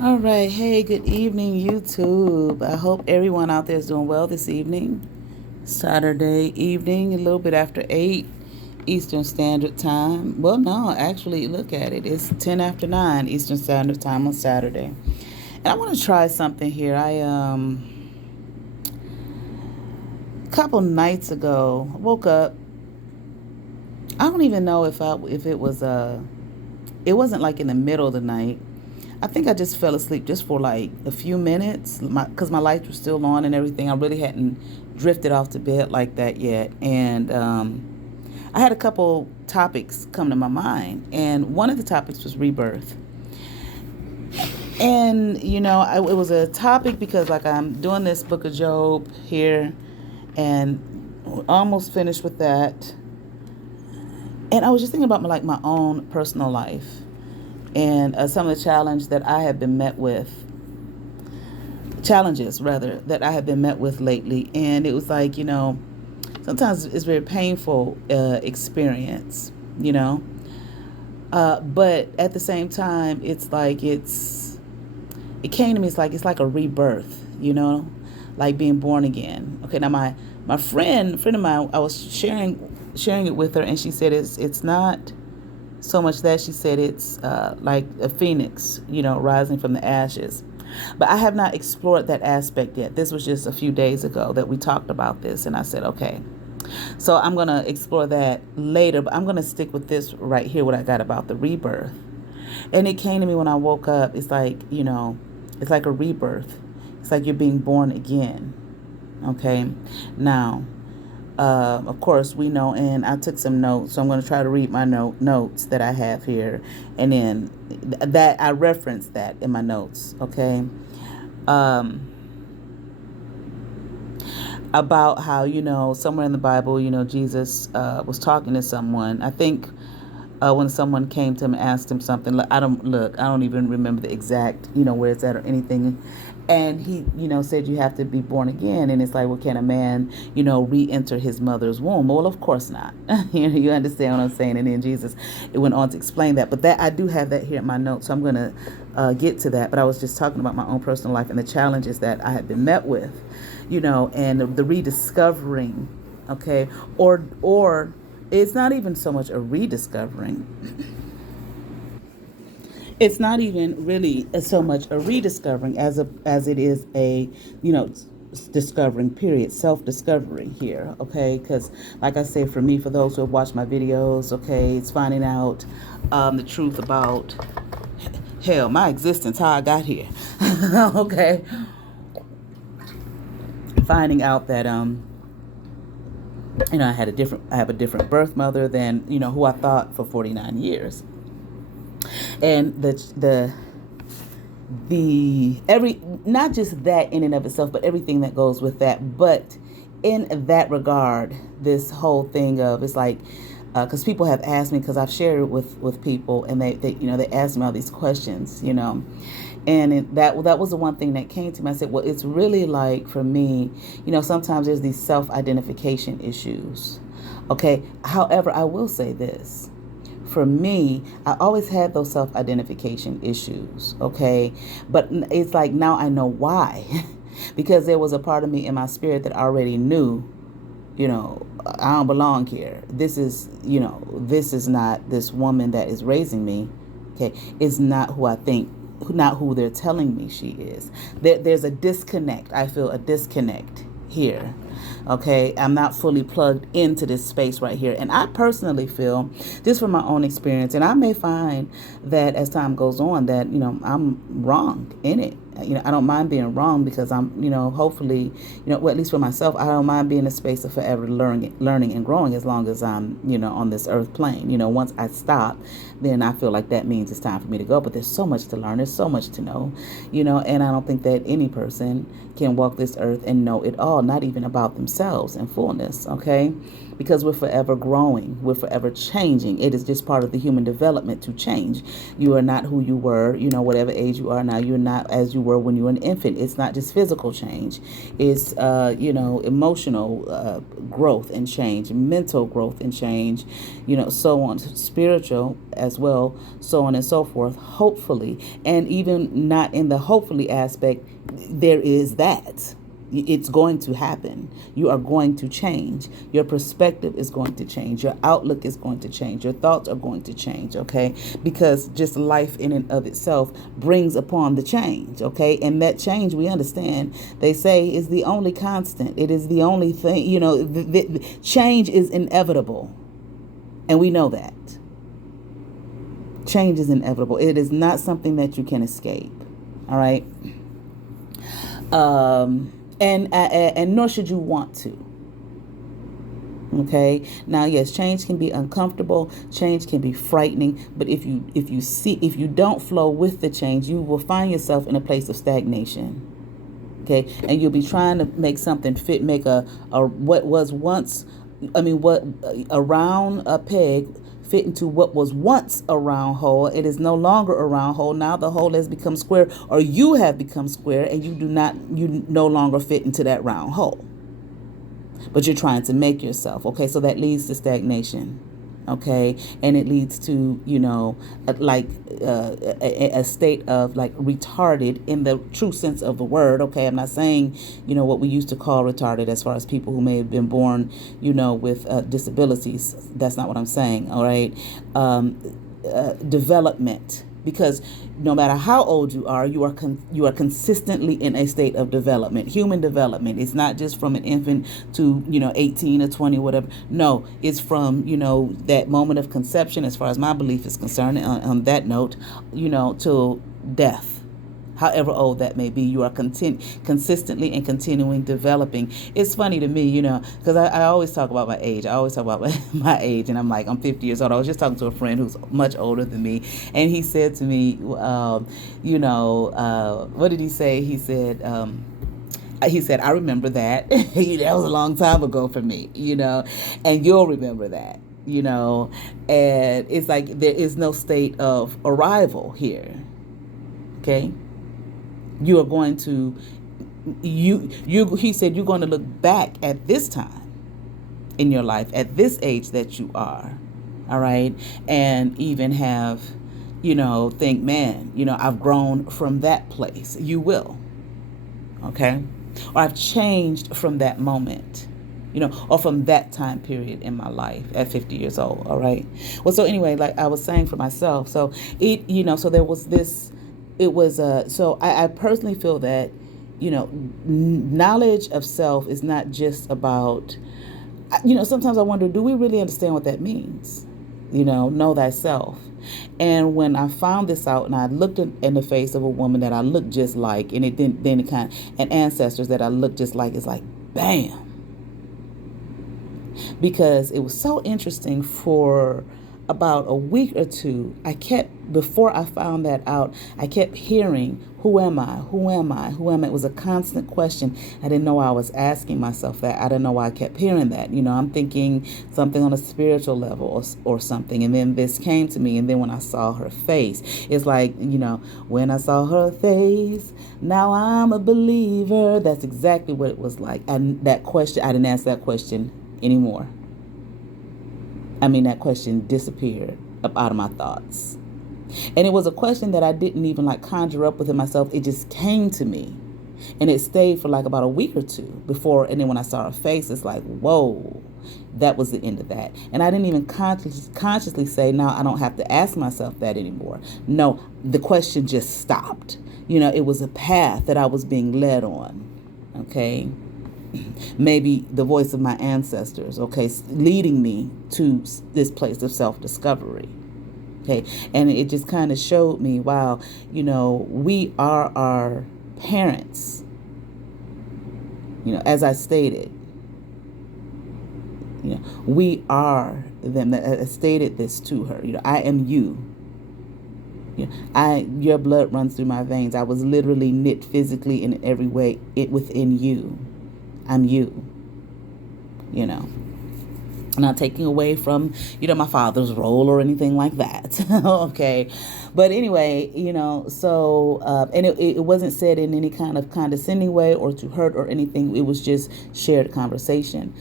All right. Hey, good evening, YouTube. I hope everyone out there is doing well this evening. Saturday evening, a little bit after 8 Eastern Standard Time. Well, no, actually, look at it. It's 10 after 9 Eastern Standard Time on Saturday. And I want to try something here. A couple nights ago, I woke up. I don't even know if it was it wasn't like in the middle of the night. I think I just fell asleep just for like a few minutes because my lights were still on and everything. I really hadn't drifted off to bed like that yet. And I had a couple topics come to my mind. And one of the topics was rebirth. And, it was a topic because like I'm doing this book of Job here and almost finished with that. And I was just thinking about my own personal life and some of the challenges rather that I have been met with lately. And it was like, sometimes it's very painful experience, but at the same time, it's like it came to me. It's like a rebirth, like being born again. Okay, now my friend of mine, I was sharing it with her, and she said it's not so much that she said it's like a phoenix, rising from the ashes. But I have not explored that aspect yet. This was just a few days ago that we talked about this, and I said, okay. So I'm going to explore that later, but I'm going to stick with this right here, what I got about the rebirth. And it came to me when I woke up. It's like, it's like a rebirth. It's like you're being born again. Okay. Now, of course, we know, and I took some notes, so I'm going to try to read my notes that I have here, and then that I referenced that in my notes, okay? About how, somewhere in the Bible, Jesus was talking to someone. I think when someone came to him and asked him something, I don't even remember the exact, where it's at or anything. And he, said you have to be born again. And it's like, well, can a man, re-enter his mother's womb? Well, of course not. You understand what I'm saying? And then Jesus, it went on to explain that. But that I do have that here in my notes, so I'm going to get to that. But I was just talking about my own personal life and the challenges that I have been met with, and the rediscovering, okay? Or it's not even so much a rediscovering. It's not even really so much a rediscovering as it is a discovering, period, self-discovery here, okay? Because like I say, for me, for those who have watched my videos, okay, it's finding out the truth about hell, my existence, how I got here. Okay, finding out that I have a different birth mother than who I thought for 49 years. And the every not just that in and of itself, but everything that goes with that. But in that regard, this whole thing of, it's like, because people have asked me, because I've shared it with people, and they asked me all these questions, and that was the one thing that came to me. I said, well, it's really like, for me, sometimes there's these self-identification issues. Okay, however, I will say this. For me, I always had those self-identification issues, okay? But it's like now I know why. Because there was a part of me in my spirit that already knew, I don't belong here. This is not this woman that is raising me, okay? It's not who I think, not who they're telling me she is. There's a disconnect. I feel a disconnect here. Okay, I'm not fully plugged into this space right here. And I personally feel, just from my own experience, and I may find that as time goes on that, I'm wrong in it. I don't mind being wrong, because I'm, hopefully, well, at least for myself, I don't mind being in a space of forever learning and growing, as long as I'm, on this earth plane. Once I stop, then I feel like that means it's time for me to go. But there's so much to learn. There's so much to know, and I don't think that any person can walk this earth and know it all, not even about themselves in fullness. Okay. because we're forever growing. We're forever changing. It is just part of the human development to change. You are not who you were, whatever age you are now, you're not as you were when you were an infant. It's not just physical change. It's, emotional growth and change, mental growth and change, so on, spiritual as well, so on and so forth, hopefully. And even not in the hopefully aspect, there is that. It's going to happen. You are going to change. Your perspective is going to change. Your outlook is going to change. Your thoughts are going to change, okay? Because just life in and of itself brings upon the change, okay? And that change, we understand, they say, is the only constant. It is the only thing, the change is inevitable. And we know that. Change is inevitable. It is not something that you can escape, all right? And nor should you want to. Okay. Now, yes, change can be uncomfortable. Change can be frightening. But if you don't flow with the change, you will find yourself in a place of stagnation. Okay, and you'll be trying to make something fit, make a what was once, what a round peg fit into what was once a round hole. It is no longer a round hole. Now the hole has become square, or you have become square, and you no longer fit into that round hole. But you're trying to make yourself, okay? So that leads to stagnation, okay? And it leads to, a state of like retarded in the true sense of the word, okay? I'm not saying, what we used to call retarded as far as people who may have been born, with disabilities. That's not what I'm saying, all right? Development. Because no matter how old you are you are consistently in a state of development, human development. It's not just from an infant to 18 or 20, whatever. No, it's from that moment of conception, as far as my belief is concerned. On that note, till death. However old that may be, you are consistently and continuing developing. It's funny to me, because I always talk about my age. I always talk about my age, and I'm 50 years old. I was just talking to a friend who's much older than me, and he said to me, what did he say? He said, I remember that. That was a long time ago for me, and you'll remember that. And it's like there is no state of arrival here. Okay? You are going to, he said, you're going to look back at this time in your life, at this age that you are, all right, and even have, think, man, I've grown from that place. You will, okay, or I've changed from that moment, or from that time period in my life at 50 years old, all right. Well, so anyway, like I was saying for myself, so it, so there was this. It was so I personally feel that knowledge of self is not just about sometimes I wonder, do we really understand what that means? Know thyself. And when I found this out, and I looked in the face of a woman that I looked just like, and it didn't then it kind of, and ancestors that I looked just like, it's like bam, because it was so interesting. For about a week or two, before I found that out, I kept hearing, who am I? Who am I? Who am I? It was a constant question. I didn't know why I was asking myself that. I didn't know why I kept hearing that. I'm thinking something on a spiritual level or something. And then this came to me. And then when I saw her face, it's like, when I saw her face, now I'm a believer. That's exactly what it was like. And that question, I didn't ask that question anymore. That question disappeared up out of my thoughts. And it was a question that I didn't even conjure up within myself. It just came to me. And it stayed for about a week or two before. And then when I saw her face, it's like, whoa, that was the end of that. And I didn't even consciously say, no, I don't have to ask myself that anymore. No, the question just stopped. It was a path that I was being led on. Okay. Maybe the voice of my ancestors, okay, leading me to this place of self-discovery, okay, and it just kind of showed me, wow, we are our parents, as I stated, we are them. I stated this to her, I am you. Your blood runs through my veins. I was literally knit physically in every way within you. I'm you, Not taking away from, my father's role or anything like that. Okay. But anyway, so, and it wasn't said in any kind of condescending way or to hurt or anything. It was just shared conversation,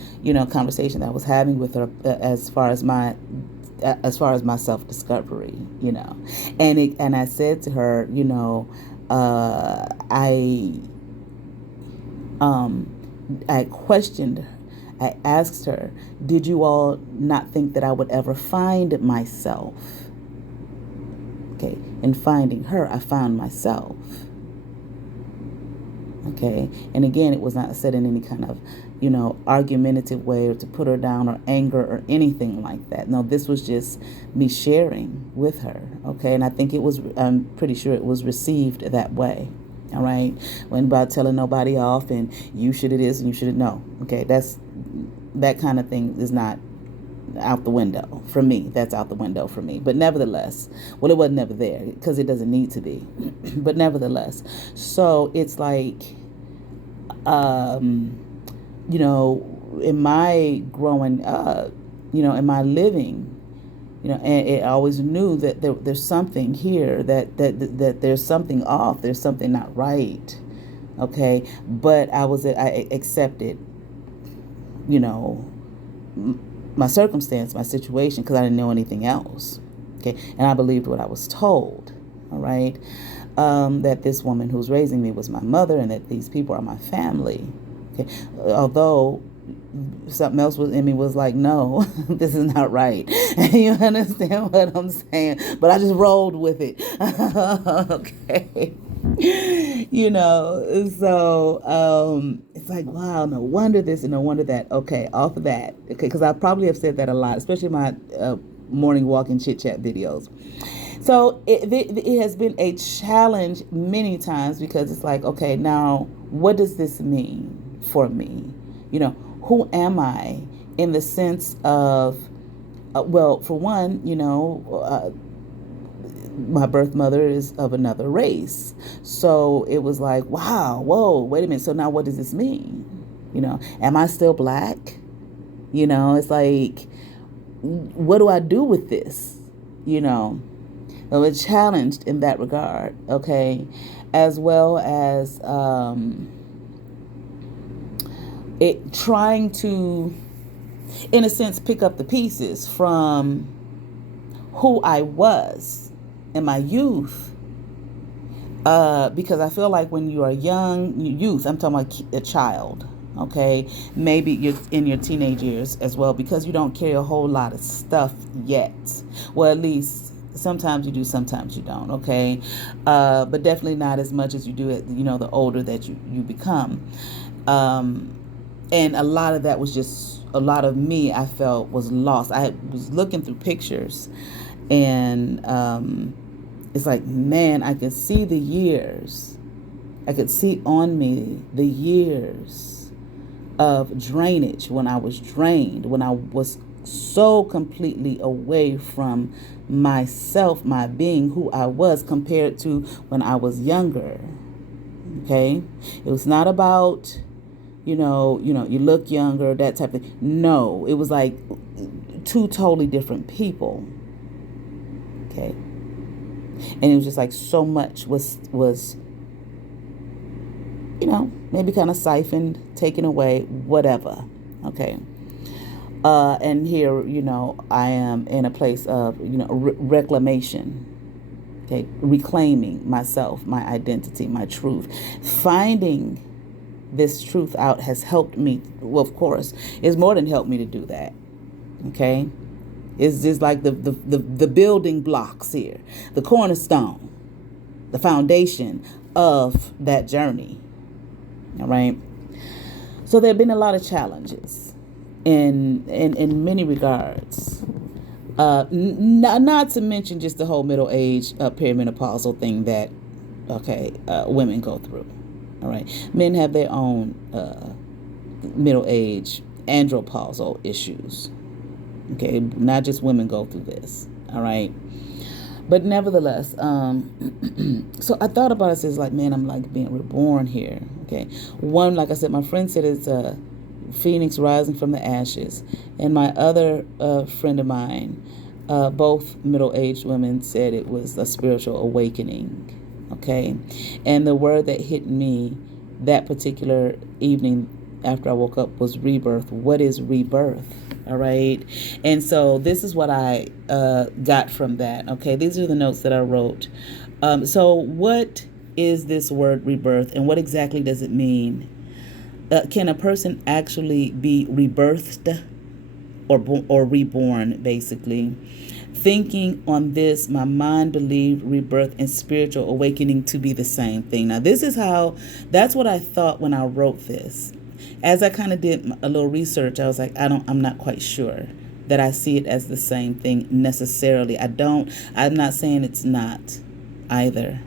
conversation that I was having with her as far as my self-discovery, and I said to her, I questioned her. I asked her, did you all not think that I would ever find myself? Okay. In finding her, I found myself. Okay. And again, it was not said in any kind of, argumentative way or to put her down or anger or anything like that. No, this was just me sharing with her. Okay. And I think I'm pretty sure it was received that way. All right. When about telling nobody off and you should it is and you should know. Okay. That kind of thing is not out the window for me. That's out the window for me. But nevertheless, well, it was never there because it doesn't need to be. But nevertheless, so it's like, in my growing up, in my living, and I always knew that there's something here, that there's something off, there's something not right. Okay. But I accepted, my circumstance, my situation, because I didn't know anything else. Okay. And I believed what I was told. All right. That this woman who's raising me was my mother and that these people are my family. Okay. Although something else was in me was like, no, this is not right. You understand what I'm saying? But I just rolled with it. Okay. So it's like, wow, no wonder this and no wonder that. Okay, off of that. Okay, because I probably have said that a lot, especially in my morning walk and chit chat videos. So it has been a challenge many times because it's like, okay, now what does this mean for me? Who am I in the sense of, well, for one, my birth mother is of another race. So it was like, wow, whoa, wait a minute. So now what does this mean? Am I still black? It's like, what do I do with this? So it's challenged in that regard. Okay. As well as, it trying to, in a sense, pick up the pieces from who I was in my youth, because I feel like when you are youth, I'm talking about a child, okay, maybe you're in your teenage years as well, because you don't carry a whole lot of stuff yet. Well, at least sometimes you do, sometimes you don't, okay, but definitely not as much as you do it, the older that you become. And a lot of that was just, a lot of me I felt was lost. I was looking through pictures and it's like, man, I could see the years. I could see on me the years of drainage when I was drained, when I was so completely away from myself, my being, who I was compared to when I was younger. Okay? It was not about, you look younger, that type of thing. No, it was like two totally different people. Okay. And it was just like so much was maybe kind of siphoned, taken away, whatever. Okay. And here, I am in a place of, reclamation. Okay. Reclaiming myself, my identity, my truth. Finding this truth out has helped me. Well, of course, it's more than helped me to do that. Okay. It's just like the building blocks here, the cornerstone, the foundation of that journey. All right. So there have been a lot of challenges in many regards. Not to mention just the whole middle age perimenopausal thing that women go through. All right. Men have their own middle age andropausal issues. Okay. Not just women go through this. All right. But nevertheless, so I thought about it as like, man, I'm like being reborn here. Okay. One, like I said, my friend said it's Phoenix rising from the ashes. And my other friend of mine, both middle-aged women, said it was a spiritual awakening. Okay, and the word that hit me that particular evening after I woke up was rebirth. What is rebirth? All right, and so this is what I got from that. Okay, these are the notes that I wrote. So what is this word rebirth, and what exactly does it mean? Can a person actually be rebirthed or reborn, basically? Thinking on this, my mind believed rebirth and spiritual awakening to be the same thing. Now, that's what I thought when I wrote this. As I kind of did a little research, I was like, I'm not quite sure that I see it as the same thing necessarily. I'm not saying it's not either,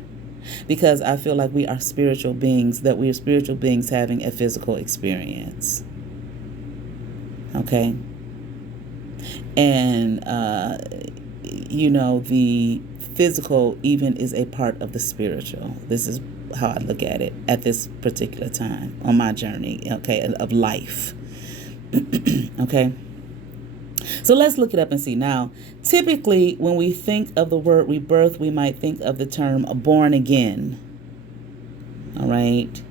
because I feel like we are spiritual beings, having a physical experience. Okay. And, the physical even is a part of the spiritual. This is how I look at it at this particular time on my journey, okay, of life. Okay. So let's look it up and see. Now, typically, when we think of the word rebirth, we might think of the term born again. All right.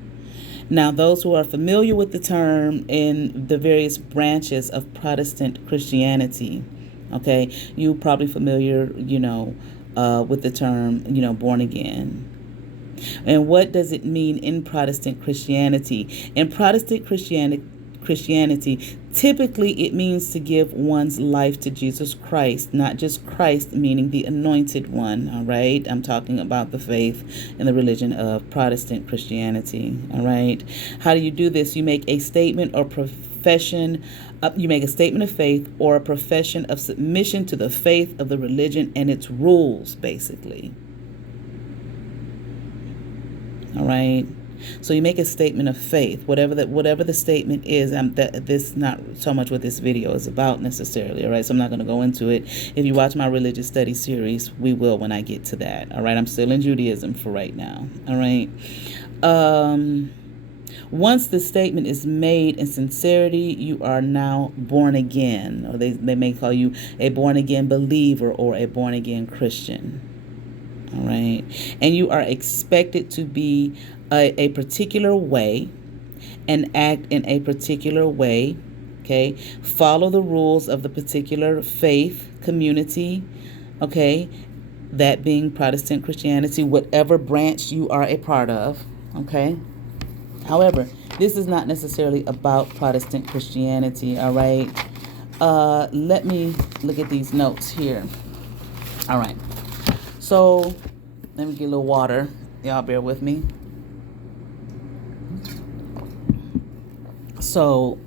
Now, those who are familiar with the term in the various branches of Protestant Christianity, okay, you're probably familiar, with the term, born again. And what does it mean in Protestant Christianity? In Protestant Christianity, typically it means to give one's life to Jesus Christ, not just Christ, meaning the anointed one, all right? I'm talking about the faith and the religion of Protestant Christianity, all right? How do you do this? You make a statement or profession. You make a statement of faith or a profession of submission to the faith of the religion and its rules, basically. All right. So you make a statement of faith, whatever the statement is. This not so much what this video is about necessarily. All right. So I'm not going to go into it. If you watch my religious study series, we will when I get to that. All right. I'm still in Judaism for right now. All right. Once the statement is made in sincerity, you are now born again, or they may call you a born again believer or a born again Christian. All right. And you are expected to be a particular way and act in a particular way. Okay. Follow the rules of the particular faith community. Okay. That being Protestant Christianity, whatever branch you are a part of. Okay. However, this is not necessarily about Protestant Christianity. All right. Let me look at these notes here. All right. So let me get a little water. Y'all bear with me. So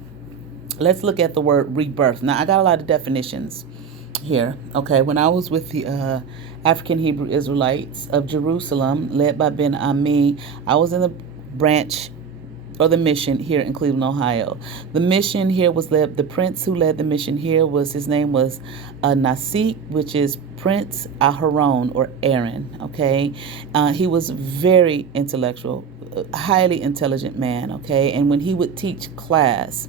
let's look at the word rebirth. Now, I got a lot of definitions here. Okay. When I was with the African Hebrew Israelites of Jerusalem, led by Ben Ami, I was in the branch or the mission here in Cleveland, Ohio. The mission here was led, the prince who led the mission here his name was Nasik, which is Prince Aharon or Aaron, okay? He was very intellectual, highly intelligent man, okay? And when he would teach class,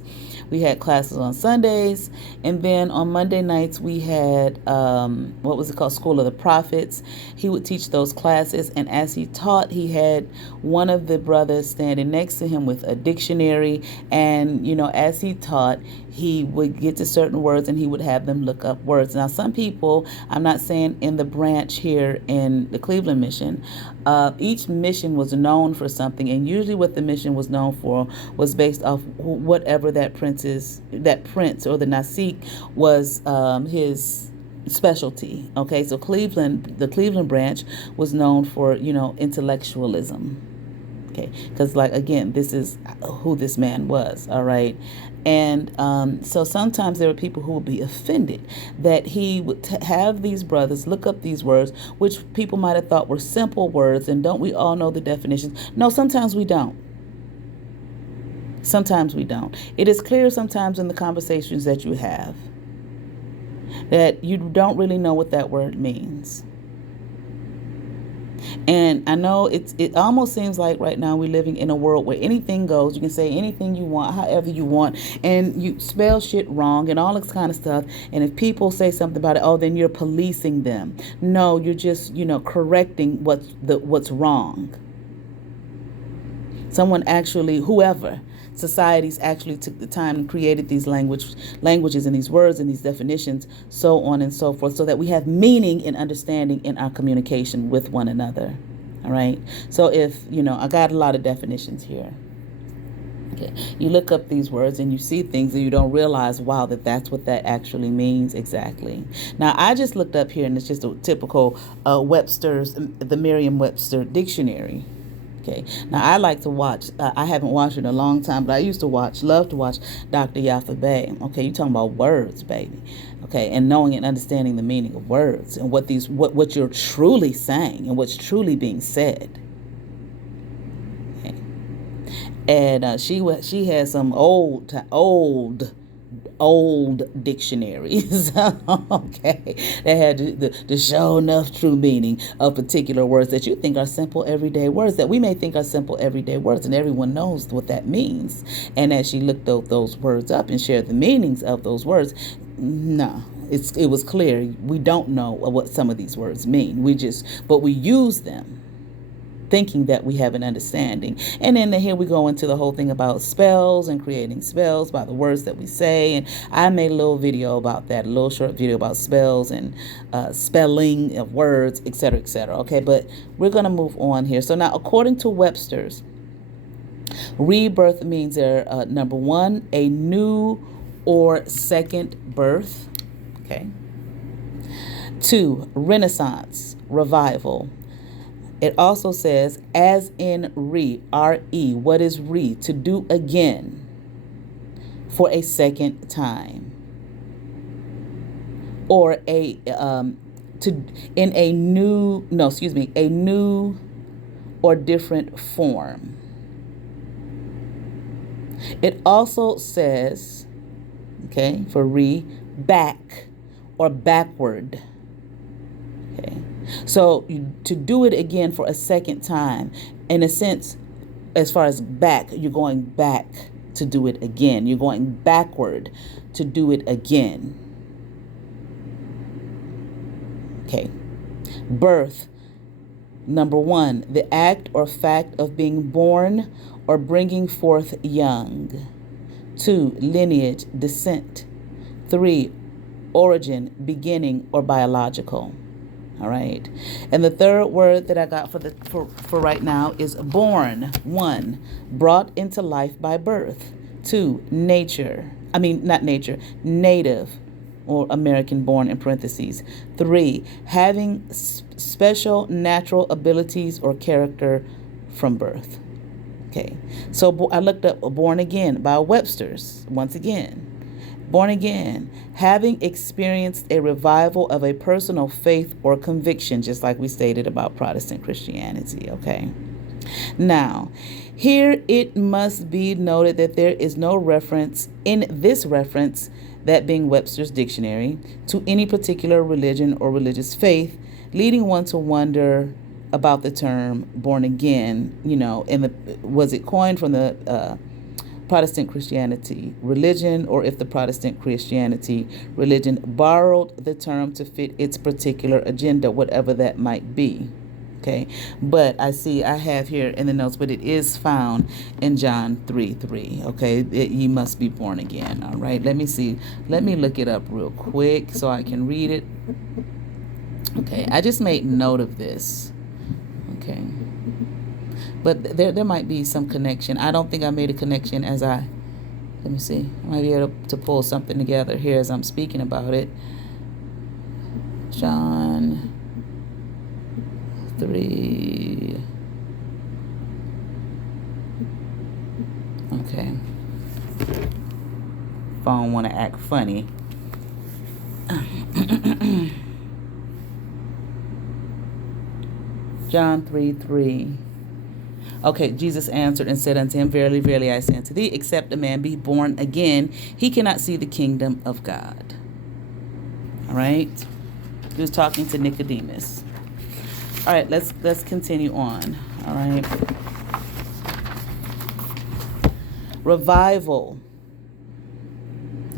we had classes on Sundays, and then on Monday nights we had, School of the Prophets. He would teach those classes, and as he taught, he had one of the brothers standing next to him with a dictionary, and, as he taught, he would get to certain words and he would have them look up words. Now, some people, I'm not saying in the branch here in the Cleveland mission, each mission was known for something, and usually what the mission was known for was based off whatever that prince or the Nasik was his specialty. Okay, so the Cleveland branch was known for, intellectualism. Okay, because again, this is who this man was. All right. And so sometimes there were people who would be offended that he would have these brothers look up these words, which people might have thought were simple words. And don't we all know the definitions? No, sometimes we don't. Sometimes we don't. It is clear sometimes in the conversations that you have that you don't really know what that word means. And I know it almost seems like right now we're living in a world where anything goes. You can say anything you want, however you want, and you spell shit wrong and all this kind of stuff. And if people say something about it, oh, then you're policing them. No, you're just, correcting what's wrong. Someone actually, whoever, societies actually took the time and created these languages and these words and these definitions, so on and so forth, so that we have meaning and understanding in our communication with one another. All right. So if, I got a lot of definitions here. Okay. You look up these words and you see things and you don't realize, wow, that's what that actually means exactly. Now, I just looked up here and it's just a typical the Merriam-Webster dictionary. Okay. Now, I like to watch, I haven't watched it in a long time, but I used to love to watch Dr. Yafa Bey. Okay. You're talking about words, baby. Okay. And knowing and understanding the meaning of words and what you're truly saying and what's truly being said. Okay. And she has some old dictionaries, okay, that had the show enough true meaning of particular words that you think are simple everyday words, that we may think are simple everyday words, and everyone knows what that means. And as she looked those words up and shared the meanings of those words, no, it was clear we don't know what some of these words mean. But we use them thinking that we have an understanding. And then here we go into the whole thing about spells and creating spells by the words that we say. And I made a little video about that, a little short video about spells and spelling of words, etc., etc. Okay, but we're going to move on here. So now, according to Webster's, rebirth means number one, a new or second birth. Okay. 2, renaissance, revival. It also says, as in R-E. What is re? To do again for a second time. Or a new or different form. It also says, okay, for re, back or backward. Okay. So to do it again for a second time, in a sense, as far as back, you're going back to do it again. You're going backward to do it again. Okay. Birth. Number 1, the act or fact of being born or bringing forth young. 2, lineage, descent. 3, origin, beginning, or biological. All right. And the third word that I got for right now is born. 1, brought into life by birth. 2, native or American born in parentheses. 3, having special natural abilities or character from birth. Okay. So I looked up born again by Webster's once again. Born again, having experienced a revival of a personal faith or conviction, just like we stated about Protestant Christianity, okay? Now, here it must be noted that there is no reference in this reference, that being Webster's dictionary, to any particular religion or religious faith, leading one to wonder about the term born again, was it coined from the Protestant Christianity religion, or if the Protestant Christianity religion borrowed the term to fit its particular agenda, whatever that might be. Okay, but I have here in the notes, but it is found in John 3:3. Okay, ye must be born again. All right, let me look it up real quick so I can read it. Okay, I just made note of this. Okay. But there might be some connection. I don't think I made a connection let me see. I might be able to pull something together here as I'm speaking about it. John 3. Okay. Phone want to act funny. John 3:3. Okay, Jesus answered and said unto him, verily, verily, I say unto thee, except a man be born again, he cannot see the kingdom of God. All right? He was talking to Nicodemus. All right, let's continue on. All right. Revival.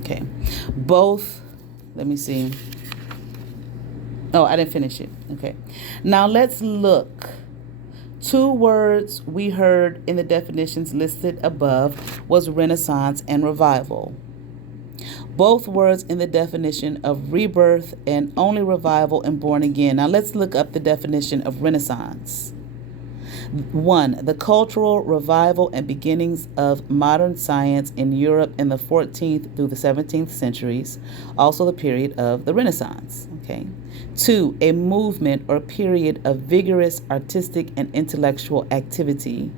Okay. Both, let me see. Oh, I didn't finish it. Okay. Now let's look. Two words we heard in the definitions listed above was Renaissance and revival. Both words in the definition of rebirth and only revival and born again. Now let's look up the definition of Renaissance. 1. The cultural revival and beginnings of modern science in Europe in the 14th through the 17th centuries, also the period of the Renaissance. Okay. 2. A movement or period of vigorous artistic and intellectual activity.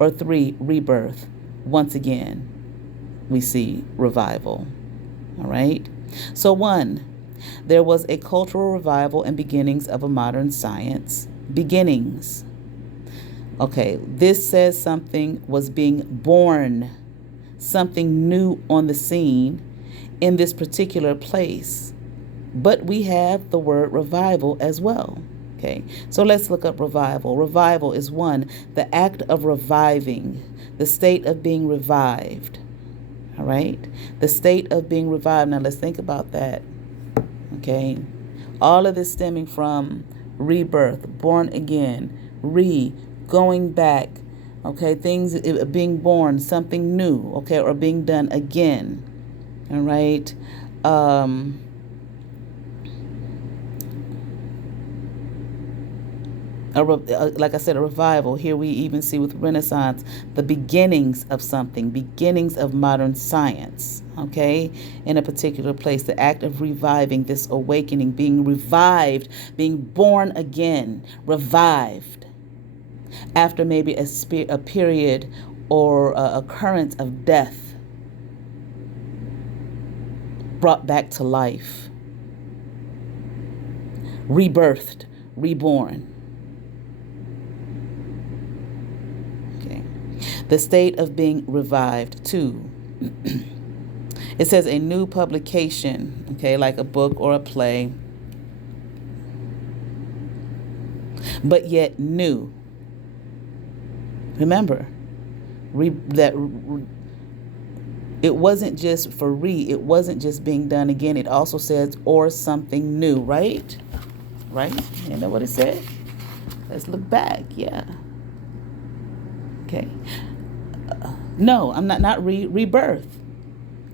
Or 3. Rebirth. Once again, we see revival. All right. So 1. There was a cultural revival and beginnings of a modern science. Beginnings. Okay, this says something was being born, something new on the scene in this particular place. But we have the word revival as well. Okay, so let's look up revival. Revival is 1, the act of reviving, the state of being revived. All right, the state of being revived. Now let's think about that. Okay, all of this stemming from rebirth, born again, going back, okay, things being born, something new, okay, or being done again. All right. Like I said, a revival. Here we even see with Renaissance the beginnings of something, beginnings of modern science, okay, in a particular place, the act of reviving, this awakening, being revived, being born again, revived after maybe a period or occurrence of death, brought back to life, rebirthed, reborn. Okay, the state of being revived. 2. It says a new publication, okay, like a book or a play, but yet new. Remember, that it wasn't just for it wasn't just being done again. It also says or something new, right? Right? You know what it said? Let's look back. Yeah. Okay. No, I'm not rebirth.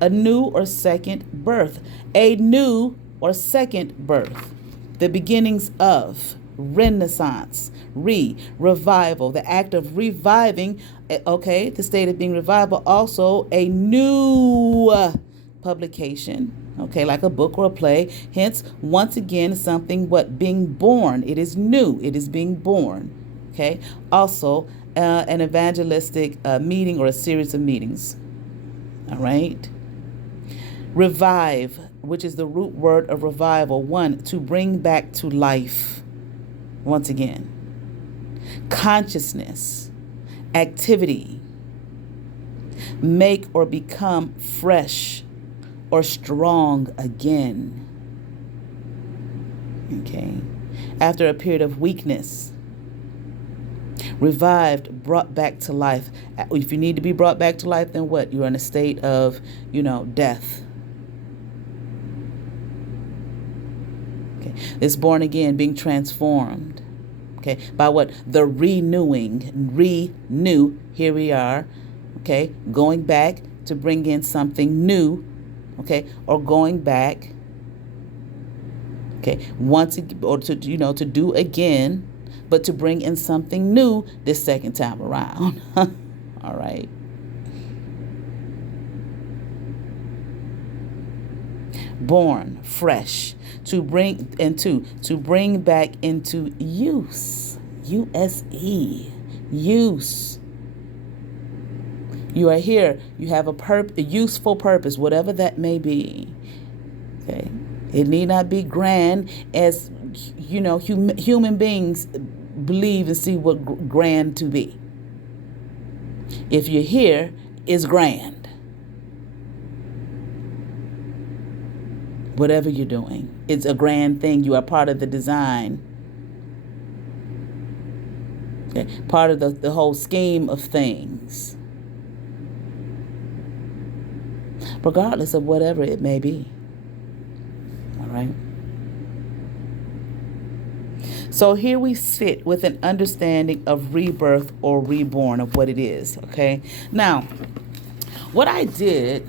A new or second birth. A new or second birth. The beginnings of. Renaissance, revival, the act of reviving, okay, the state of being revival, also a new publication, okay, like a book or a play, hence, once again, something being born, it is new, it is being born, okay, also an evangelistic meeting or a series of meetings, all right. Revive, which is the root word of revival, 1, to bring back to life. Once again, consciousness, activity, make or become fresh or strong again. Okay, after a period of weakness, revived, brought back to life. If you need to be brought back to life, then what? You're in a state of, death. This born again, being transformed, okay, by what? The renewing, renew, here we are, okay, going back to bring in something new, okay, or going back, okay, once, or to, to do again, but to bring in something new this second time around. All right. Born, fresh. To bring back into use. USE. Use. You are here. You have a useful purpose, whatever that may be. Okay. It need not be grand as, human beings believe and see what grand to be. If you're here, it's grand. Whatever you're doing, it's a grand thing. You are part of the design. Okay, part of the whole scheme of things, regardless of whatever it may be. All right. So here we sit with an understanding of rebirth or reborn, of what it is. Okay. Now, what I did,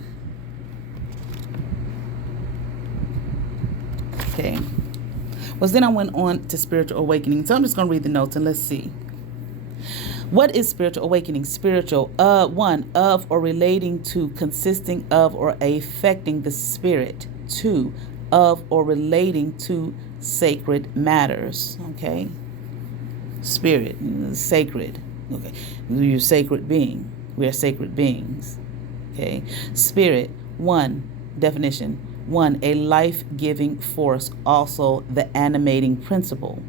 okay, was then I went on to spiritual awakening. So I'm just going to read the notes and let's see. What is spiritual awakening? Spiritual, one, of or relating to, consisting of or affecting the spirit. Two, of or relating to sacred matters. Okay. Spirit, sacred. Okay. You're a sacred being. We are sacred beings. Okay. Spirit, one, definition. One, a life-giving force, also the animating principle.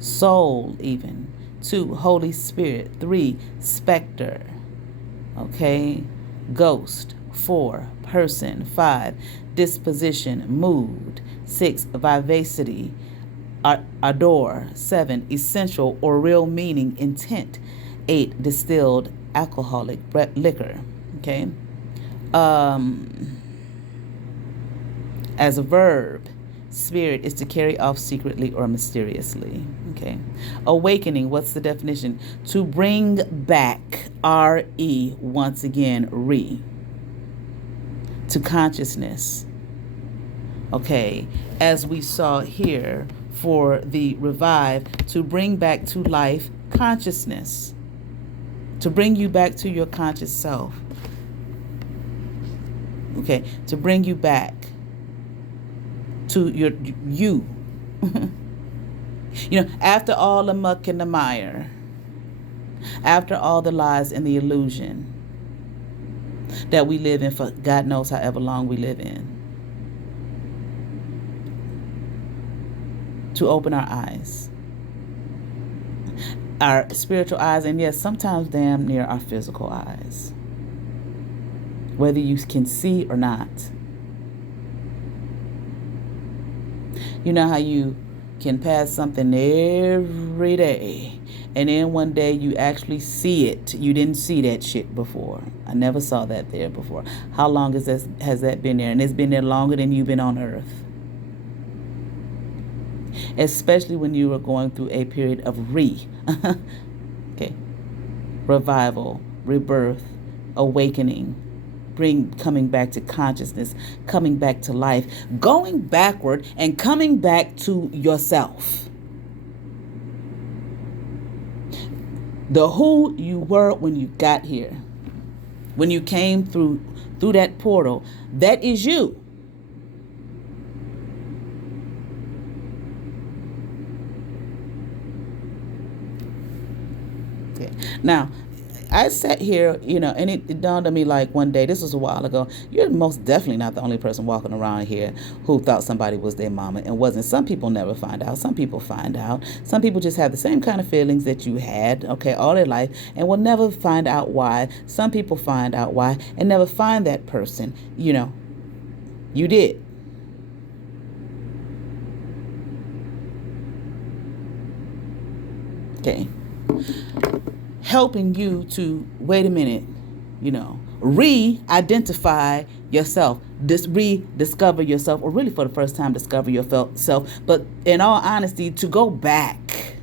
Soul, even. Two, Holy Spirit. Three, specter. Okay. Ghost. Four, person. Five, disposition, mood. Six, vivacity, ardor. Seven, essential or real meaning, intent. Eight, distilled alcoholic liquor. Okay. As a verb, spirit is to carry off secretly or mysteriously. Okay. Awakening, what's the definition? To bring back, R-E, once again, to consciousness. Okay. As we saw here for the revive, to bring back to life consciousness. To bring you back to your conscious self. Okay. To bring you back to you. After all the muck and the mire, after all the lies and the illusion that we live in for God knows however long we live in, to open our eyes, our spiritual eyes, and yes, sometimes damn near our physical eyes, whether you can see or not. You know how you can pass something every day, and then one day you actually see it. You didn't see that shit before. I never saw that there before. How long has that been there? And it's been there longer than you've been on earth. Especially when you were going through a period of okay, revival, rebirth, awakening, coming back to consciousness, coming back to life, going backward and coming back to yourself. The who you were when you got here, when you came through that portal, that is you. Okay. Now, I sat here, and it dawned on me like one day, this was a while ago, you're most definitely not the only person walking around here who thought somebody was their mama and wasn't. Some people never find out. Some people find out. Some people just have the same kind of feelings that you had, okay, all their life and will never find out why. Some people find out why and never find that person. You did. Okay. Helping you to, wait a minute, re-identify yourself, rediscover yourself, or really for the first time discover yourself. But in all honesty, to go back,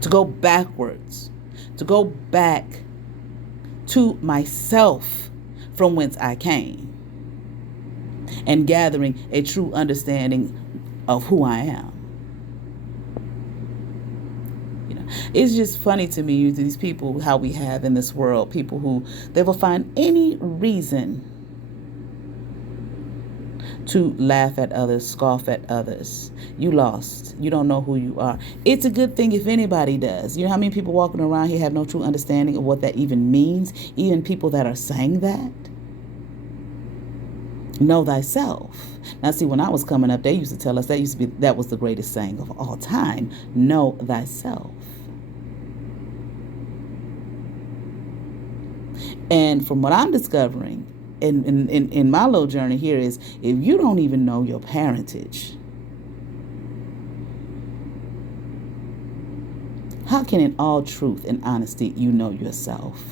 to go backwards, to go back to myself from whence I came, and gathering a true understanding of who I am. It's just funny to me, these people, how we have in this world, people who they will find any reason to laugh at others, scoff at others. You lost. You don't know who you are. It's a good thing if anybody does. You know how many people walking around here have no true understanding of what that even means? Even people that are saying that. Know thyself. Now, see, when I was coming up, they used to tell us that was the greatest saying of all time. Know thyself. And from what I'm discovering in my little journey here is, if you don't even know your parentage, How can in all truth and honesty you know yourself?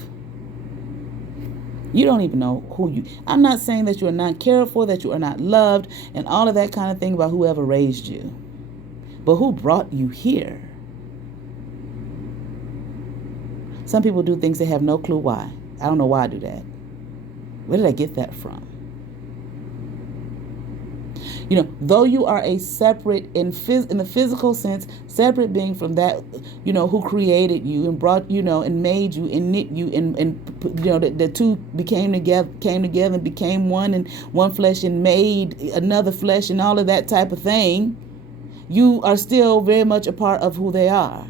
You don't even know who you... I'm not saying that you are not cared for, that you are not loved, and all of that kind of thing about whoever raised you. But who brought you here? Some people do things they have no clue why. I don't know why I do that. Where did I get that from? You know, though you are a separate, in the physical sense, separate being from that, you know, who created you and brought, you know, and made you and knit you and you know, the two came together and became one, and one flesh and made another flesh and all of that type of thing. You are still very much a part of who they are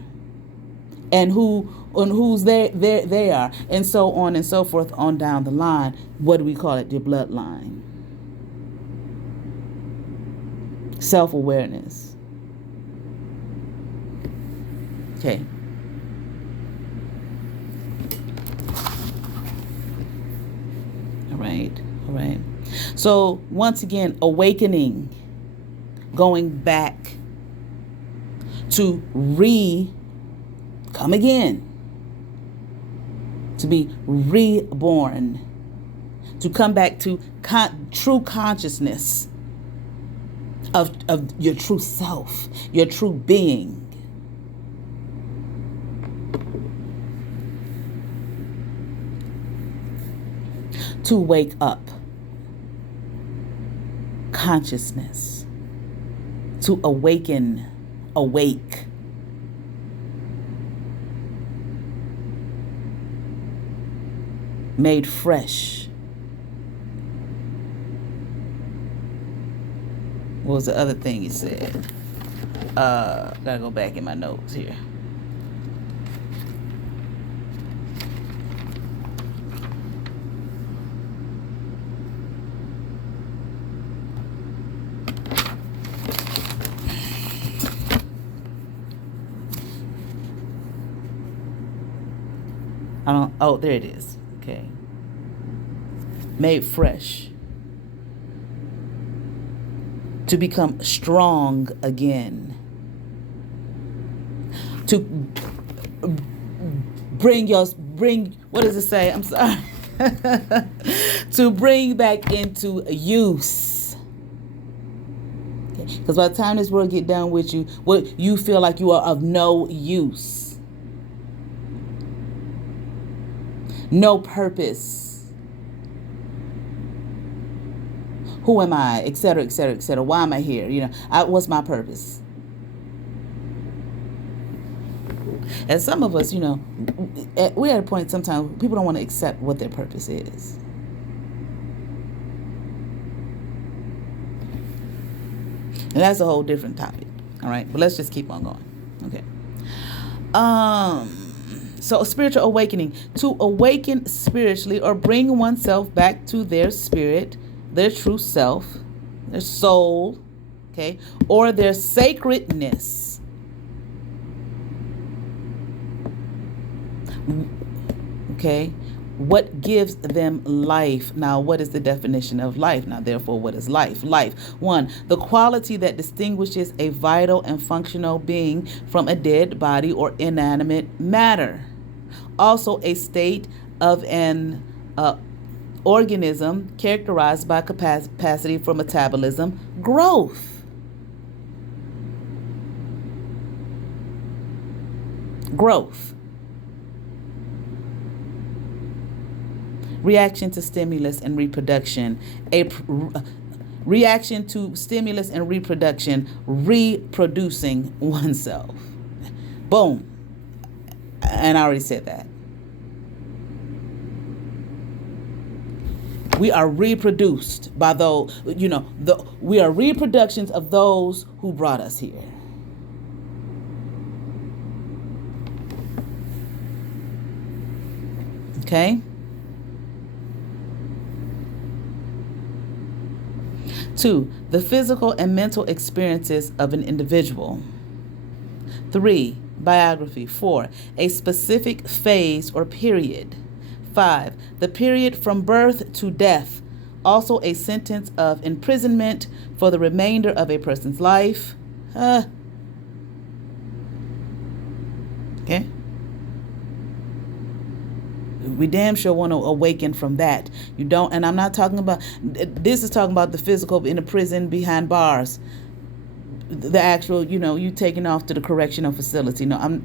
and who's they are, and so on and so forth on down the line. What do we call it? Your bloodline. Self-awareness. Okay. All right. So once again, awakening, going back to come again, to be reborn, to come back to true consciousness of your true self, your true being. To wake up. Consciousness. To awaken. Awake. Made fresh. What was the other thing he said? Gotta go back in my notes here. Oh, there it is. Okay. Made fresh. To become strong again. To bring, what does it say? I'm sorry. To bring back into use. Because by the time this world get done with you, what you feel like you are of no use. No purpose. Who am I? Et cetera, et cetera, et cetera. Why am I here? You know, what's my purpose? And some of us, you know, we're at a point sometimes people don't want to accept what their purpose is. And that's a whole different topic. All right. But let's just keep on going. Okay. So spiritual awakening, to awaken spiritually or bring oneself back to their spirit, their true self, their soul, okay, or their sacredness. Okay, what gives them life? Now, what is the definition of life? Now, therefore, what is life? Life, 1, the quality that distinguishes a vital and functional being from a dead body or inanimate matter. Also, a state of an organism characterized by capacity for metabolism, growth. Reaction to stimulus and reproduction. Reaction to stimulus and reproduction, reproducing oneself. Boom. And I already said that. We are reproduced by those, you know, we are reproductions of those who brought us here. Okay? 2, the physical and mental experiences of an individual. 3, biography. 4, a specific phase or period. 5, the period from birth to death, also a sentence of imprisonment for the remainder of a person's life. Okay. We damn sure want to awaken from that. You don't, and I'm not talking about, this is talking about the physical in a prison behind bars. The actual, you taking off to the correctional facility. No,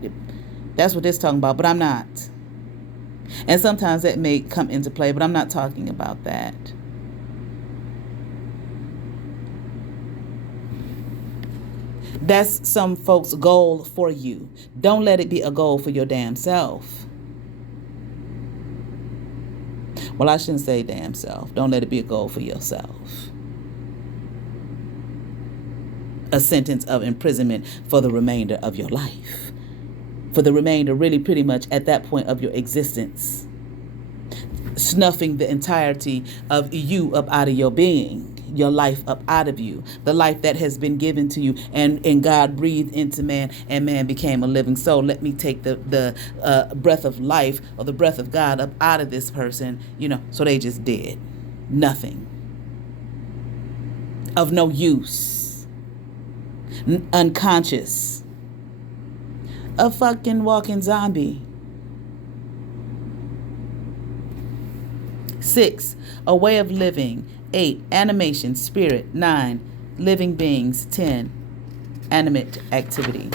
that's what this is talking about, but I'm not. And sometimes that may come into play, but I'm not talking about that. That's some folks' goal for you. Don't let it be a goal for your damn self. Well, I shouldn't say damn self. Don't let it be a goal for yourself. A sentence of imprisonment for the remainder of your life. For the remainder, really pretty much at that point of your existence. Snuffing the entirety of you up out of your being. Your life up out of you, the life that has been given to you, and God breathed into man, and man became a living soul. Let me take the breath of life, or the breath of God, up out of this person, so they just did nothing, of no use, unconscious, a fucking walking zombie. 6, a way of living. 8, animation, spirit. 9, living beings. 10, animate activity.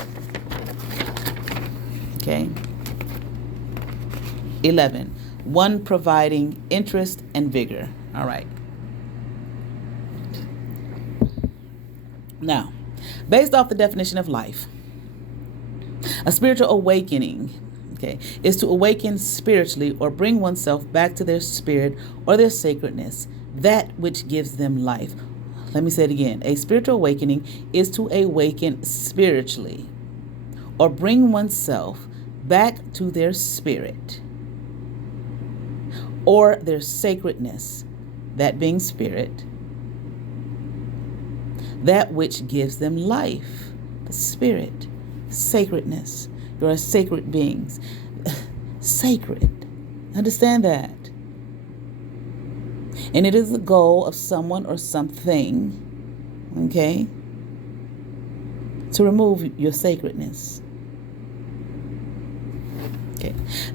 Okay. 11, one providing interest and vigor. All right. Now, based off the definition of life, a spiritual awakening, is to awaken spiritually or bring oneself back to their spirit or their sacredness, that which gives them life. Let me say it again. A spiritual awakening is to awaken spiritually or bring oneself back to their spirit or their sacredness, that being spirit, that which gives them life. The spirit, sacredness. You are sacred beings. Sacred. Understand that. And it is the goal of someone or something, to remove your sacredness.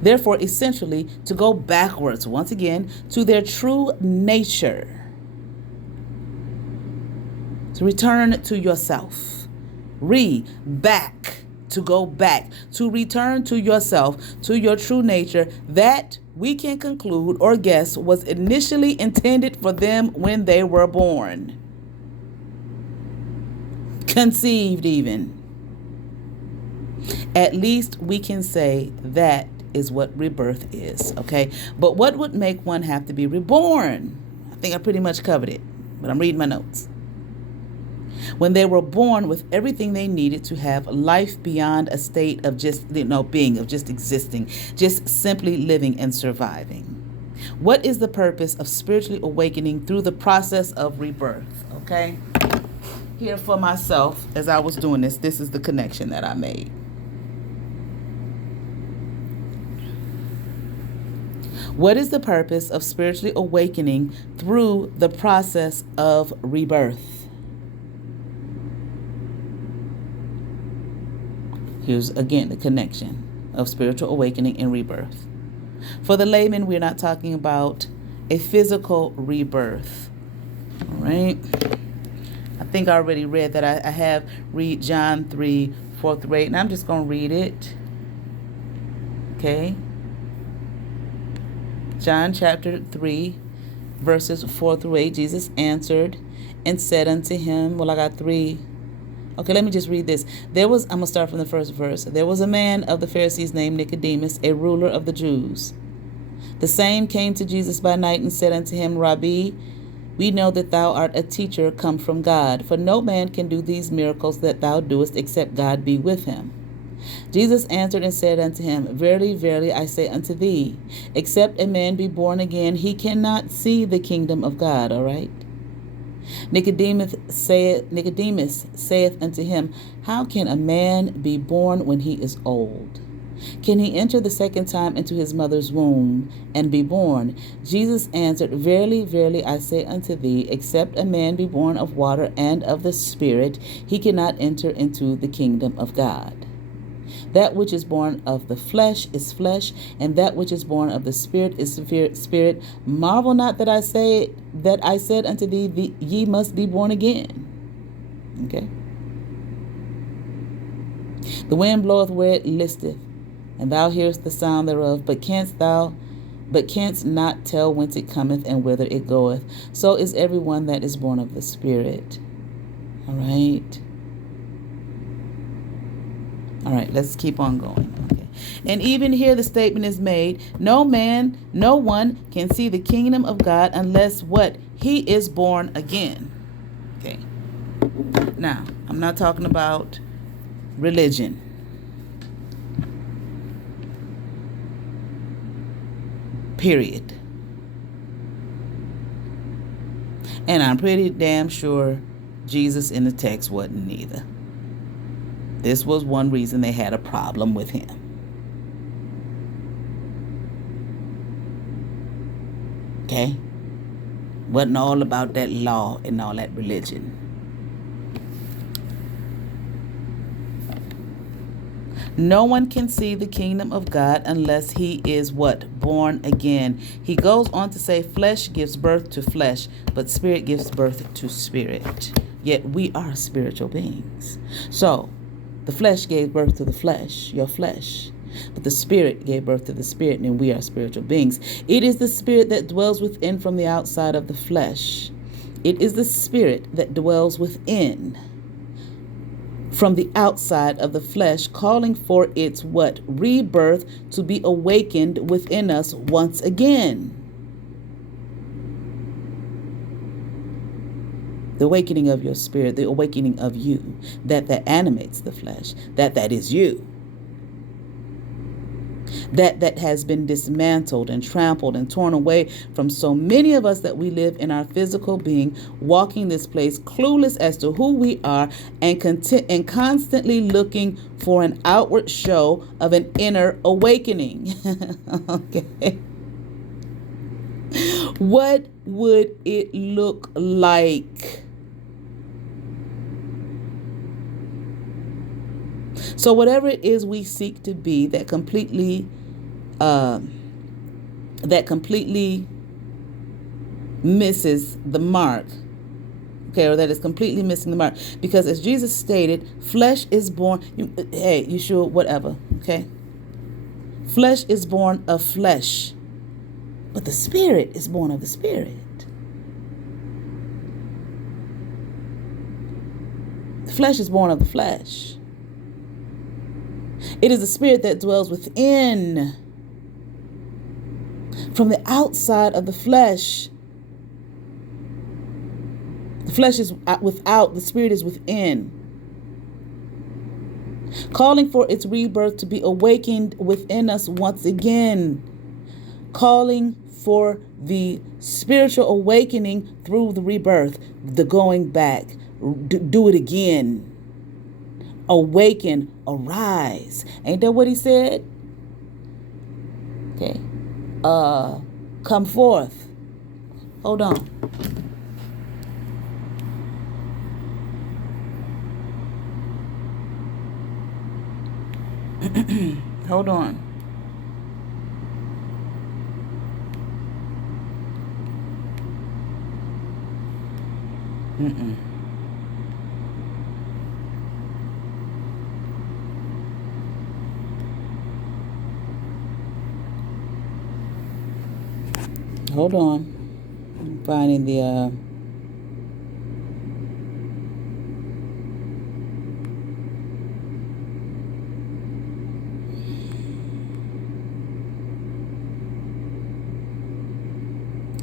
Therefore, essentially, to go backwards, once again, to their true nature. To return to yourself. To go back, to return to yourself, to your true nature, that we can conclude or guess was initially intended for them when they were born. Conceived even. At least we can say that is what rebirth is, okay? But what would make one have to be reborn? I think I pretty much covered it, but I'm reading my notes. When they were born with everything they needed to have life beyond a state of just, being, of just existing, just simply living and surviving. What is the purpose of spiritually awakening through the process of rebirth? Okay? Here for myself, as I was doing this is the connection that I made. What is the purpose of spiritually awakening through the process of rebirth? Here's again the connection of spiritual awakening and rebirth. For the layman, we're not talking about a physical rebirth. All right. I think I already read that. I have read John 3:4-8, and I'm just going to read it. Okay. John chapter 3, verses 4-8. Jesus answered and said unto him, well, I got 3. Okay, let me just read this. I'm going to start from the first verse. There was a man of the Pharisees named Nicodemus, a ruler of the Jews. The same came to Jesus by night and said unto him, Rabbi, we know that thou art a teacher come from God, for no man can do these miracles that thou doest except God be with him. Jesus answered and said unto him, Verily, verily, I say unto thee, except a man be born again, he cannot see the kingdom of God. All right? Nicodemus saith unto him, How can a man be born when he is old? Can he enter the second time into his mother's womb and be born? Jesus answered, Verily, verily, I say unto thee, except a man be born of water and of the Spirit, he cannot enter into the kingdom of God. That which is born of the flesh is flesh, and that which is born of the Spirit is spirit. Marvel not that I said unto thee, ye must be born again. Okay. The wind bloweth where it listeth, and thou hearest the sound thereof, but canst not tell whence it cometh and whither it goeth. So is everyone that is born of the Spirit. All right. All right, let's keep on going. Okay. And even here the statement is made, no one can see the kingdom of God unless what? He is born again. Okay. Now, I'm not talking about religion. Period. And I'm pretty damn sure Jesus in the text wasn't either. This was one reason they had a problem with him. Okay? Wasn't all about that law and all that religion. No one can see the kingdom of God unless he is what? Born again. He goes on to say flesh gives birth to flesh, but spirit gives birth to spirit. Yet we are spiritual beings. So, the flesh gave birth to the flesh, your flesh. But the spirit gave birth to the spirit, and we are spiritual beings. It is the spirit that dwells within from the outside of the flesh. It is the spirit that dwells within from the outside of the flesh, calling for its what? Rebirth, to be awakened within us once again. The awakening of your spirit, the awakening of you, that animates the flesh, that is you. That has been dismantled and trampled and torn away from so many of us that we live in our physical being, walking this place clueless as to who we are and constantly looking for an outward show of an inner awakening. Okay. What would it look like? So whatever it is we seek to be that completely misses the mark, okay, or that is completely missing the mark, because as Jesus stated, flesh is born, you sure, whatever, okay? Flesh is born of flesh, but the spirit is born of the spirit. The flesh is born of the flesh. It is the spirit that dwells within, from the outside of the flesh. The flesh is without, the spirit is within. Calling for its rebirth to be awakened within us once again. Calling for the spiritual awakening through the rebirth, the going back. Do it again. Awaken, arise. Ain't that what he said? Okay. Come forth. Hold on. Hold on. Hold on. I'm finding the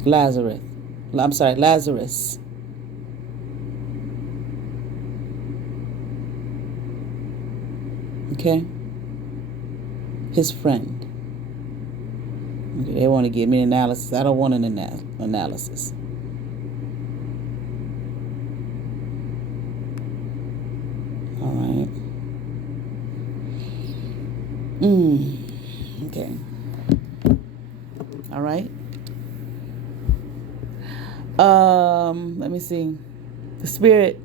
Lazarus. Okay? His friend. They want to give me an analysis. I don't want an analysis. All right. Okay. All right. Let me see. The spirit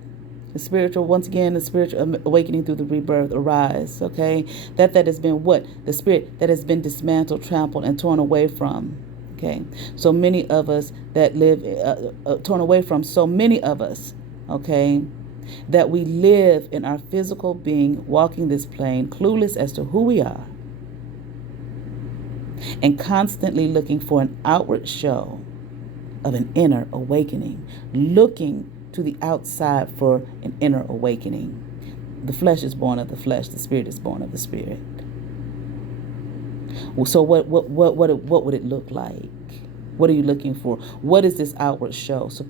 The spiritual, once again, the spiritual awakening through the rebirth, arise, okay? That has been what? The spirit that has been dismantled, trampled, and torn away from, okay? So many of us that live, torn away from, so many of us, okay, that we live in our physical being, walking this plane, clueless as to who we are, and constantly looking for an outward show of an inner awakening, looking to the outside for an inner awakening. The flesh is born of the flesh. The spirit is born of the spirit. Well, so what would it look like? What are you looking for? What is this outward show? So,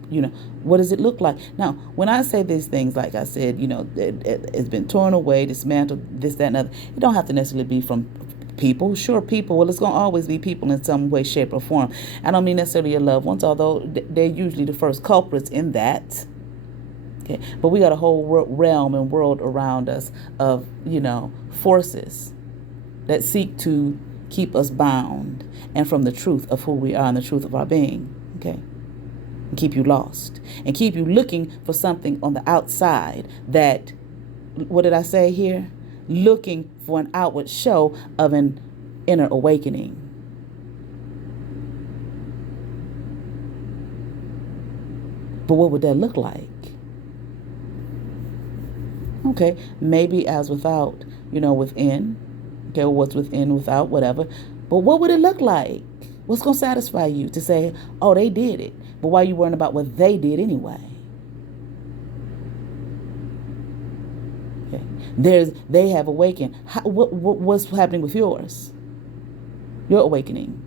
what does it look like? Now, when I say these things, like I said, it's been torn away, dismantled, this, that, and other. It don't have to necessarily be from people. Sure, people. Well, it's going to always be people in some way, shape, or form. I don't mean necessarily your loved ones, although they're usually the first culprits in that. Okay, but we got a whole realm and world around us of, forces that seek to keep us bound and from the truth of who we are and the truth of our being. Okay, and keep you lost and keep you looking for something on the outside that, what did I say here? Looking for an outward show of an inner awakening. But what would that look like? Okay, maybe as without, within. Okay, what's within, without, whatever. But what would it look like? What's going to satisfy you to say, oh, they did it? But why are you worrying about what they did anyway? Okay, they have awakened. What's happening with yours? Your awakening.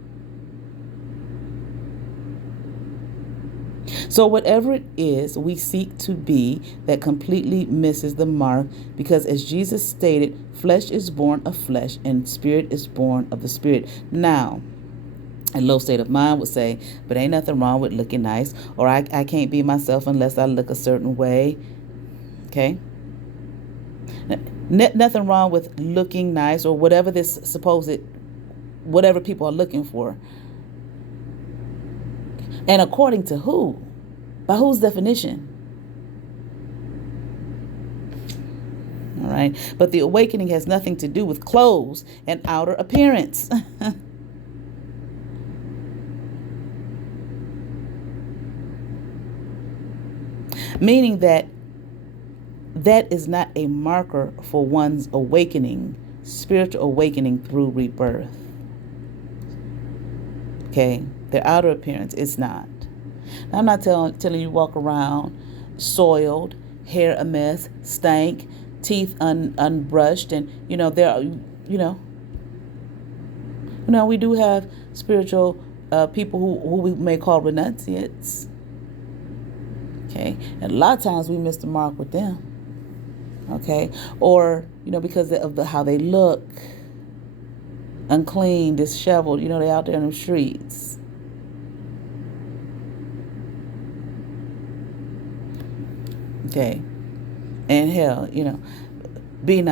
So whatever it is we seek to be that completely misses the mark, because as Jesus stated, flesh is born of flesh and spirit is born of the spirit. Now, a low state of mind would say, but ain't nothing wrong with looking nice, or I can't be myself unless I look a certain way. Okay? Nothing wrong with looking nice or whatever this supposed, whatever people are looking for. And according to who? By whose definition? All right. But the awakening has nothing to do with clothes and outer appearance. Meaning that is not a marker for one's awakening, spiritual awakening through rebirth. Okay. Their outer appearance, it's not. Now, I'm not telling you walk around soiled, hair a mess, stank, teeth unbrushed, and there are, we do have spiritual people who we may call renunciates. Okay, and a lot of times we miss the mark with them. Okay, or because of how they look, unclean, disheveled. They out there in the streets. Okay, and hell, be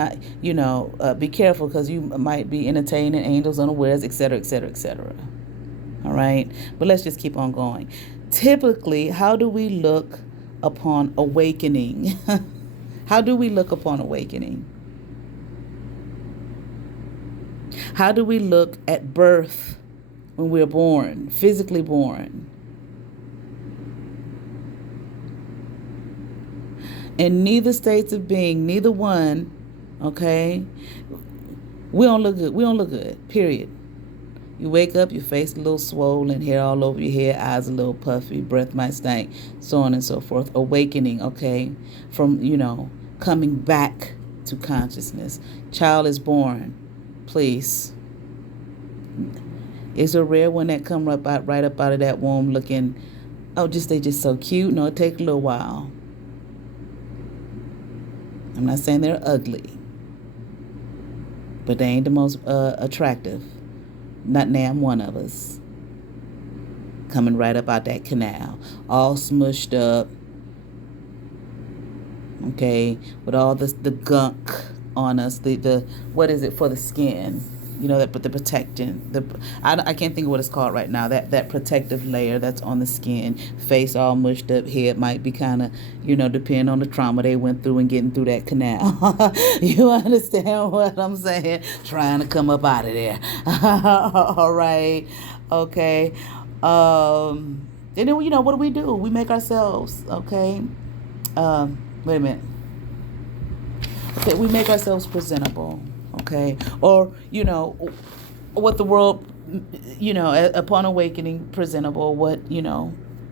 careful, because you might be entertaining angels unawares, etc., etc., etc. All right, but let's just keep on going. Typically, how do we look upon awakening? How do we look upon awakening? How do we look at birth when we're born, physically born? In neither states of being, neither one, okay, we don't look good. We don't look good, period. You wake up, your face a little swollen, hair all over your head, eyes a little puffy, breath might stink, so on and so forth. Awakening, okay, from, coming back to consciousness. Child is born, please. It's a rare one that come right up out of that womb looking, they just so cute. No, it take a little while. I'm not saying they're ugly, but they ain't the most attractive. Not damn one of us. Coming right up out that canal, all smushed up, okay, with all the gunk on us. The what is it for the skin? but the protecting, I can't think of what it's called right now, that protective layer that's on the skin. Face all mushed up, head might be kind of, depending on the trauma they went through and getting through that canal. You understand what I'm saying? Trying to come up out of there. All right. Okay. And then, what do? We make ourselves, okay? Wait a minute. Okay, we make ourselves presentable, okay? Or, what the world, upon awakening, presentable, what,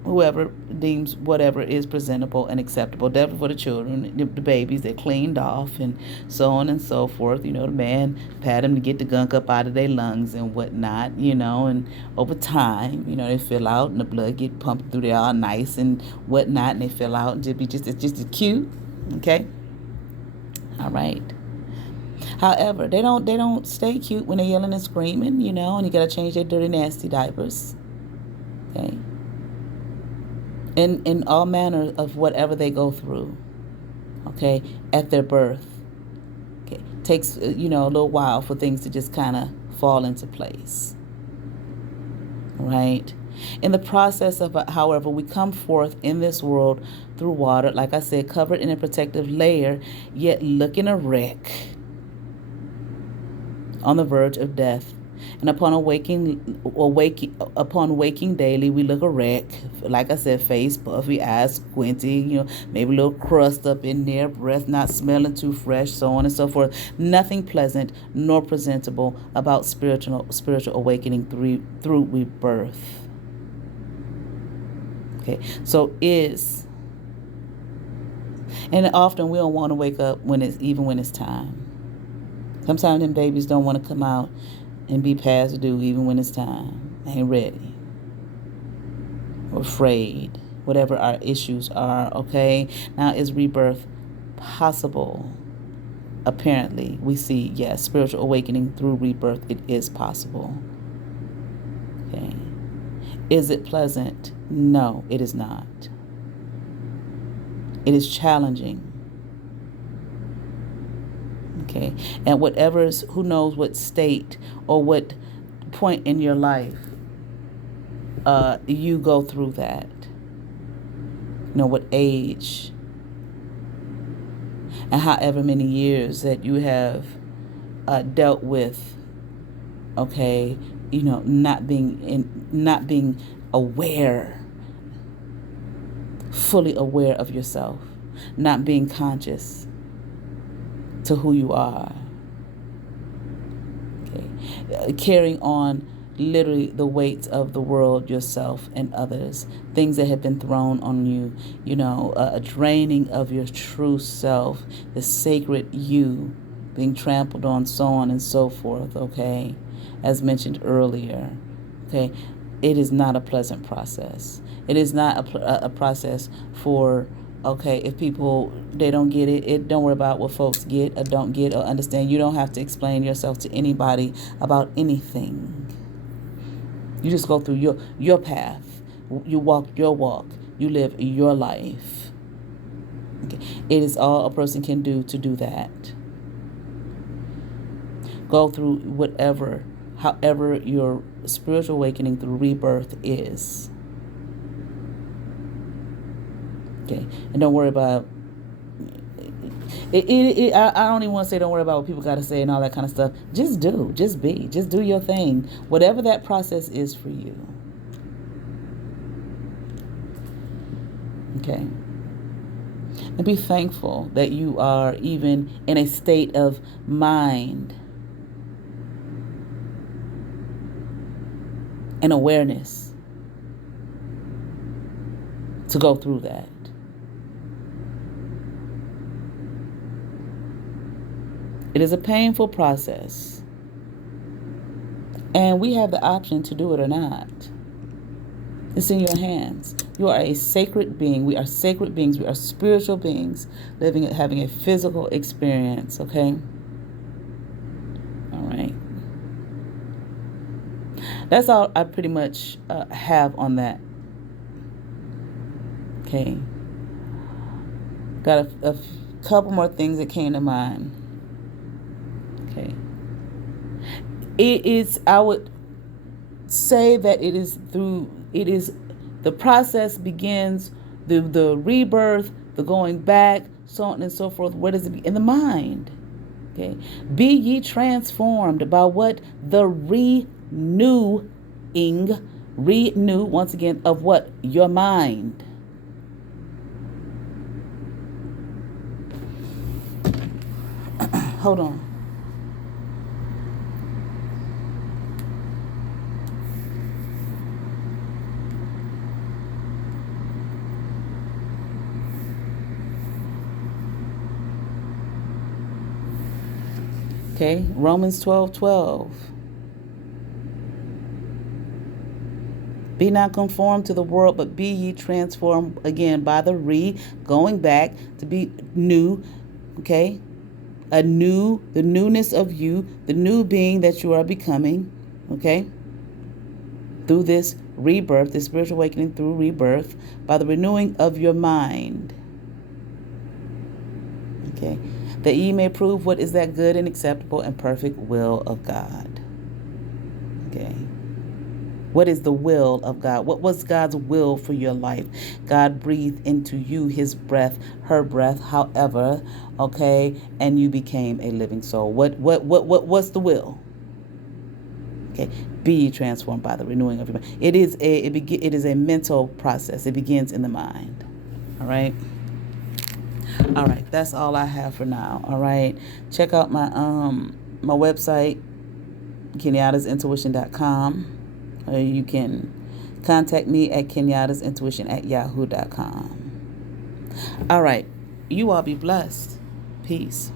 whoever deems whatever is presentable and acceptable. Definitely for the children, the babies, they're cleaned off and so on and so forth. The man pat them to get the gunk up out of their lungs and whatnot, and over time, they fill out and the blood get pumped through there all nice and whatnot, and they fill out and it's just cute, okay? All right. However, they don't stay cute when they're yelling and screaming, and you gotta change their dirty, nasty diapers. Okay. In all manner of whatever they go through. Okay, at their birth. Okay. Takes a little while for things to just kind of fall into place. Right? In the process of, however, we come forth in this world through water, like I said, covered in a protective layer, yet looking a wreck, on the verge of death. And upon waking daily, we look a wreck. Like I said, face puffy, eyes squinty, maybe a little crust up in there, breath not smelling too fresh, so on and so forth. Nothing pleasant nor presentable about spiritual awakening through rebirth. Okay, so and often we don't want to wake up when it's time. Sometimes them babies don't want to come out and be past due even when it's time. They ain't ready. Or afraid. Whatever our issues are, okay? Now, is rebirth possible? Apparently, we see, yes, spiritual awakening through rebirth, it is possible. Okay. Is it pleasant? No, it is not. It is challenging. Okay, and who knows what state or what point in your life you go through that. What age and however many years that you have dealt with, okay, not being aware, fully aware of yourself, not being conscious to who you are. Okay. Carrying on literally the weights of the world, yourself, and others. Things that have been thrown on you, a draining of your true self, the sacred you being trampled on, so on and so forth, okay? As mentioned earlier, okay? It is not a pleasant process. It is not a process for, okay, if people, they don't get it, don't worry about what folks get or don't get or understand. You don't have to explain yourself to anybody about anything. You just go through your path. You walk your walk. You live your life. Okay. It is all a person can do to do that. Go through however your spiritual awakening through rebirth is. Okay, and don't worry about it. I don't even want to say don't worry about what people got to say and all that kind of stuff. Just do your thing, whatever that process is for you. Okay, and be thankful that you are even in a state of mind and awareness to go through that. It is a painful process, and we have the option to do it or not. It's in your hands. You are a sacred being. We are sacred beings. We are spiritual beings having a physical experience, okay? All right. That's all I pretty much have on that. Okay. Got a couple more things that came to mind. Okay. It is, I would say that it is the process begins, the rebirth, the going back, so on and so forth. Where does it be? In the mind. Okay. Be ye transformed by what? The renew, once again, of what? Your mind. Hold on. Okay, Romans 12:12. Be not conformed to the world, but be ye transformed again by the going back to be new. Okay, the newness of you, the new being that you are becoming. Okay, through this rebirth, this spiritual awakening through rebirth, by the renewing of your mind. Okay, that ye may prove what is that good and acceptable and perfect will of God. Okay. What is the will of God? What was God's will for your life? God breathed into you his breath, her breath, however, okay, and you became a living soul. What's the will? Okay, be transformed by the renewing of your mind. It is a mental process. It begins in the mind. All right. All right, that's all I have for now. All right, check out my my website, kenyattasintuition.com. You can contact me at kenyattasintuition@yahoo.com. All right, you all be blessed. Peace.